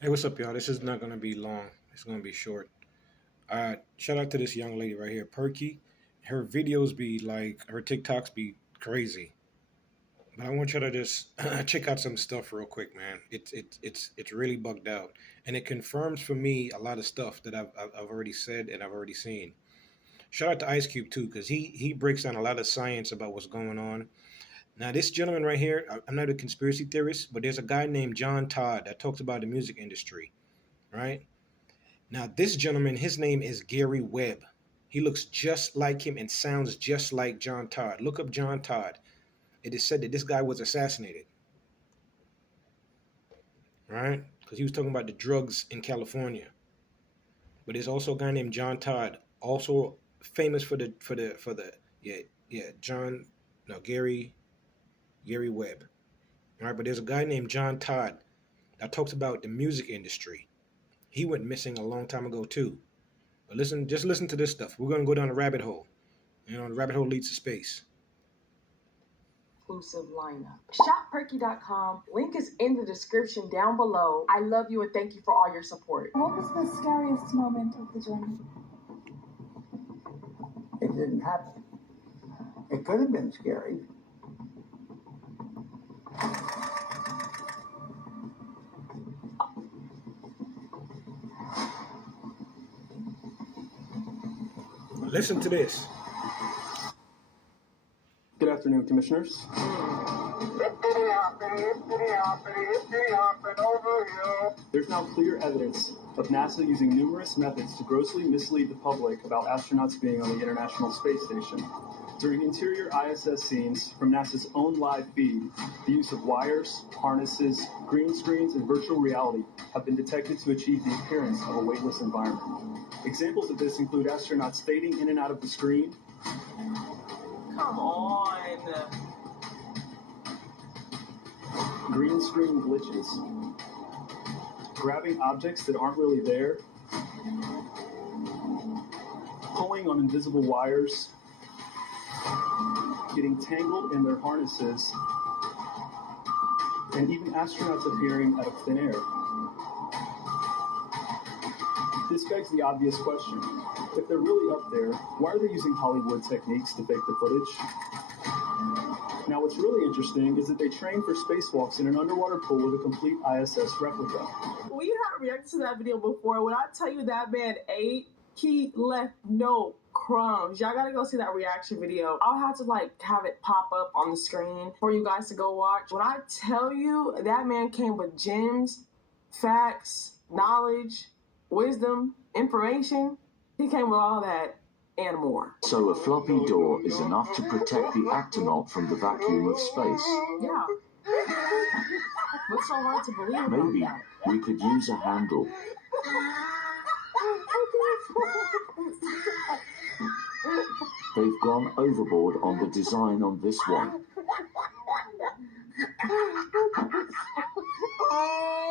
Hey, what's up, y'all? This is not gonna be long. It's gonna be short. Shout out to this young lady right here, Perky. Her videos be like her TikToks be crazy, but I want you to just check out some stuff real quick, man. It's really bugged out, and it confirms for me a lot of stuff that I've already said and I've already seen. Shout out to Ice Cube too, because he breaks down a lot of science about what's going on. Now, this gentleman right here, I'm not a conspiracy theorist, but there's a guy named John Todd that talks about the music industry, right? Now, this gentleman, his name is Gary Webb. He looks just like him and sounds just like John Todd. Look up John Todd. It is said that this guy was assassinated, right? Because he was talking about the drugs in California. But there's also a guy named John Todd, also famous for the John no Gary Webb. All right, but there's a guy named John Todd that talks about the music industry. He went missing a long time ago too. But listen, just listen to this stuff. We're gonna go down a rabbit hole. The rabbit hole leads to space. Exclusive lineup. ShopPerky.com. Link is in the description down below. I love you and thank you for all your support. What was the scariest moment of the journey? It didn't happen. It could have been scary. Listen to this. Good afternoon, Commissioners. There's now clear evidence of NASA using numerous methods to grossly mislead the public about astronauts being on the International Space Station. During interior ISS scenes from NASA's own live feed, the use of wires, harnesses, green screens, and virtual reality have been detected to achieve the appearance of a weightless environment. Examples of this include astronauts fading in and out of the screen. Come on. Green screen glitches, grabbing objects that aren't really there, pulling on invisible wires, getting tangled in their harnesses, and even astronauts appearing out of thin air. This begs the obvious question. If they're really up there, why are they using Hollywood techniques to fake the footage? Now, what's really interesting is that they trained for spacewalks in an underwater pool with a complete ISS replica. We had reacted to that video before. When I tell you that man ate, he left no crumbs. Y'all gotta go see that reaction video. I'll have to have it pop up on the screen for you guys to go watch. When I tell you that man came with gems, facts, knowledge, wisdom, information, he came with all that and more. So a floppy door is enough to protect the astronaut from the vacuum of space. Yeah. What's so hard to believe about Maybe that? we could use a handle. They've gone overboard on the design on this one.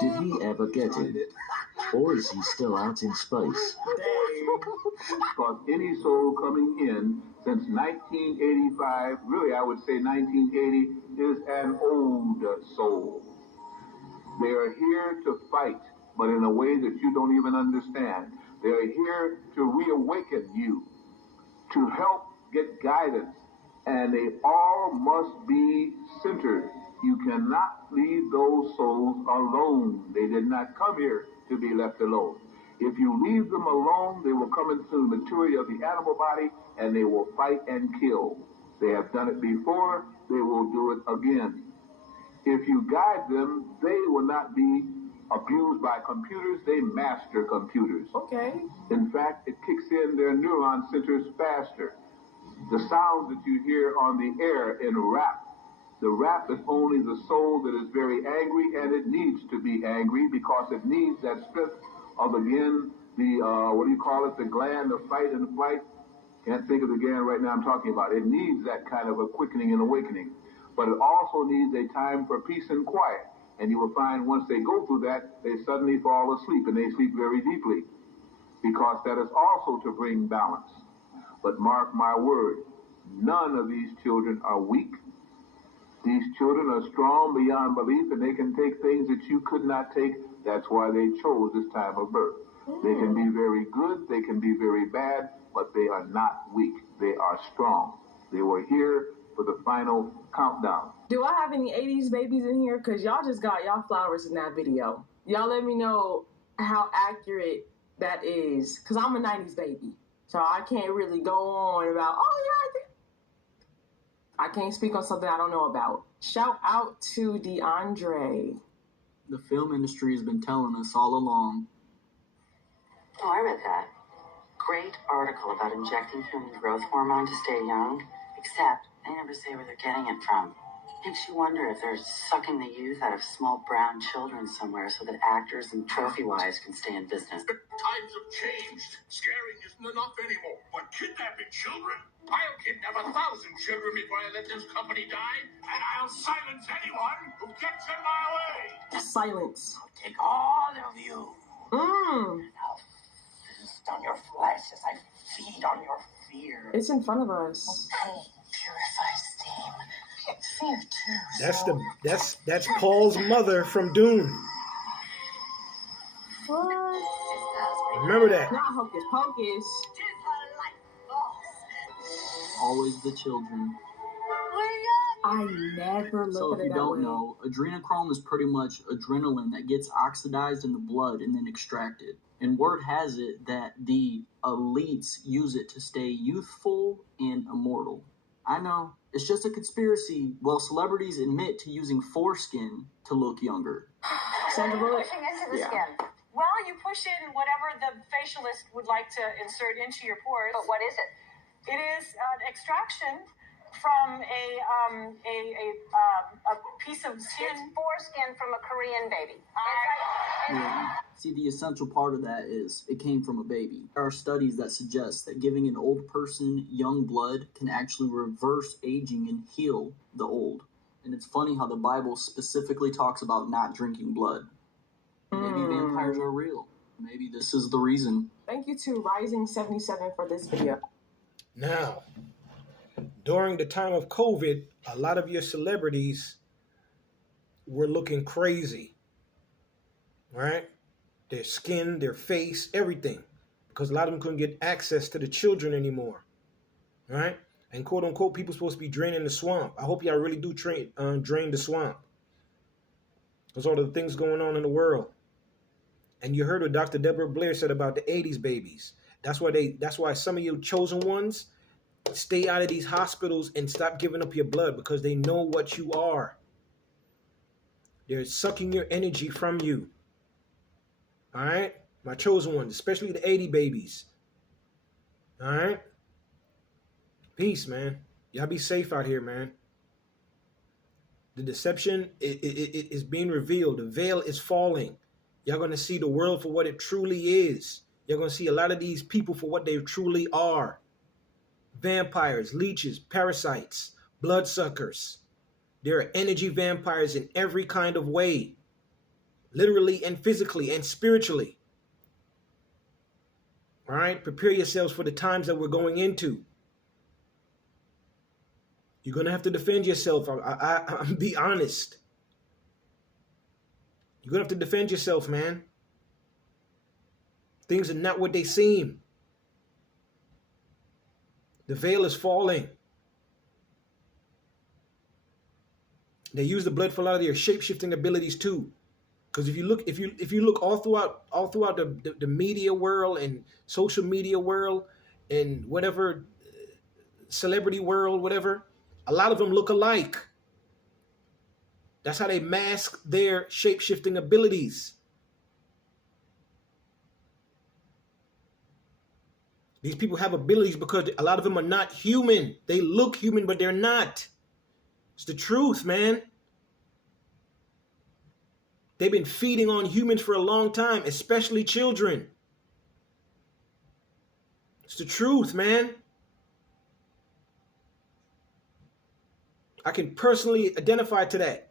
Did he ever get in? Or is he still out in space? Because any soul coming in since 1985, really I would say 1980, is an old soul. They are here to fight, but in a way that you don't even understand. They are here to reawaken you, to help get guidance, and they all must be centered. You cannot leave those souls alone. They did not come here to be left alone. If you leave them alone, they will come into the material of the animal body and they will fight and kill. They have done it before, they will do it again. If you guide them, they will not be abused by computers, they master computers. Okay. In fact, it kicks in their neuron centers faster. The sounds that you hear on the air in rap, the rap is only the soul that is very angry, and it needs to be angry because it needs that strength of, again, the gland of fight and flight. Can't think of the gland right now I'm talking about. It needs that kind of a quickening and awakening. But it also needs a time for peace and quiet. And you will find once they go through that, they suddenly fall asleep, and they sleep very deeply, because that is also to bring balance. But mark my word, none of these children are weak. These children are strong beyond belief, and they can take things that you could not take. That's why they chose this time of birth. They can be very good, they can be very bad, but they are not weak. They are strong. They were here for the final countdown. Do I have any 80s babies in here? Because y'all just got y'all flowers in that video. Y'all let me know how accurate that is. Because I'm a 90s baby. So I can't really go on about, oh yeah, I can't speak on something I don't know about. Shout out to DeAndre. The film industry has been telling us all along. Oh, I read that. Great article about injecting human growth hormone to stay young, except they never say where they're getting it from. Makes you wonder if they're sucking the youth out of small brown children somewhere so that actors and trophy wives can stay in business. Times have changed. Scaring isn't enough anymore. But kidnapping children? I'll kidnap 1,000 children before I let this company die, and I'll silence anyone who gets in my way. Silence. I'll take all of you. And I'll feast on your flesh as I feed on your fear. It's in front of us. Pain purifies steam. Fear too. That's Paul's mother from Dune. What? Remember that. Not Hocus Pocus. Always the children. I never So looked if at you it that don't way. know, adrenochrome is pretty much adrenaline that gets oxidized in the blood and then extracted. And word has it that the elites use it to stay youthful and immortal. I know, it's just a conspiracy while celebrities admit to using foreskin to look younger. Sandra Bullock? Pushing into the Yeah. skin. Well, you push in whatever the facialist would like to insert into your pores. But what is it? It is an extraction from a piece of skin. It's foreskin from a Korean baby. Yeah. See, the essential part of that is it came from a baby. There are studies that suggest that giving an old person young blood can actually reverse aging and heal the old. And it's funny how the Bible specifically talks about not drinking blood. Maybe vampires are real. Maybe this is the reason. Thank you to Rising77 for this video. Now, during the time of COVID, a lot of your celebrities were looking crazy, right? Their skin, their face, everything, because a lot of them couldn't get access to the children anymore, right? And quote unquote, people supposed to be draining the swamp. I hope y'all really do drain the swamp, because all the things going on in the world. And you heard what Dr. Deborah Blair said about the 80s babies. That's why some of you chosen ones stay out of these hospitals and stop giving up your blood, because they know what you are. They're sucking your energy from you. All right? My chosen ones, especially the 80 babies. All right? Peace, man. Y'all be safe out here, man. The deception is being revealed. The veil is falling. Y'all going to see the world for what it truly is. You're going to see a lot of these people for what they truly are. Vampires, leeches, parasites, bloodsuckers. There are energy vampires in every kind of way. Literally and physically and spiritually. All right? Prepare yourselves for the times that we're going into. You're going to have to defend yourself. I'm be honest. You're going to have to defend yourself, man. Things are not what they seem. The veil is falling. They use the blood for a lot of their shape-shifting abilities too. Because if you look all throughout the media world and social media world and whatever celebrity world, whatever, a lot of them look alike. That's how they mask their shape-shifting abilities. These people have abilities because a lot of them are not human. They look human, but they're not. It's the truth, man. They've been feeding on humans for a long time, especially children. It's the truth, man. I can personally identify to that.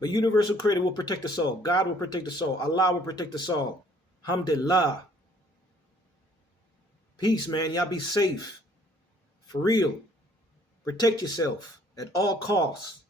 But universal creator will protect us all. God will protect us all. Allah will protect us all. Alhamdulillah. Peace, man. Y'all be safe. For real. Protect yourself. at all costs.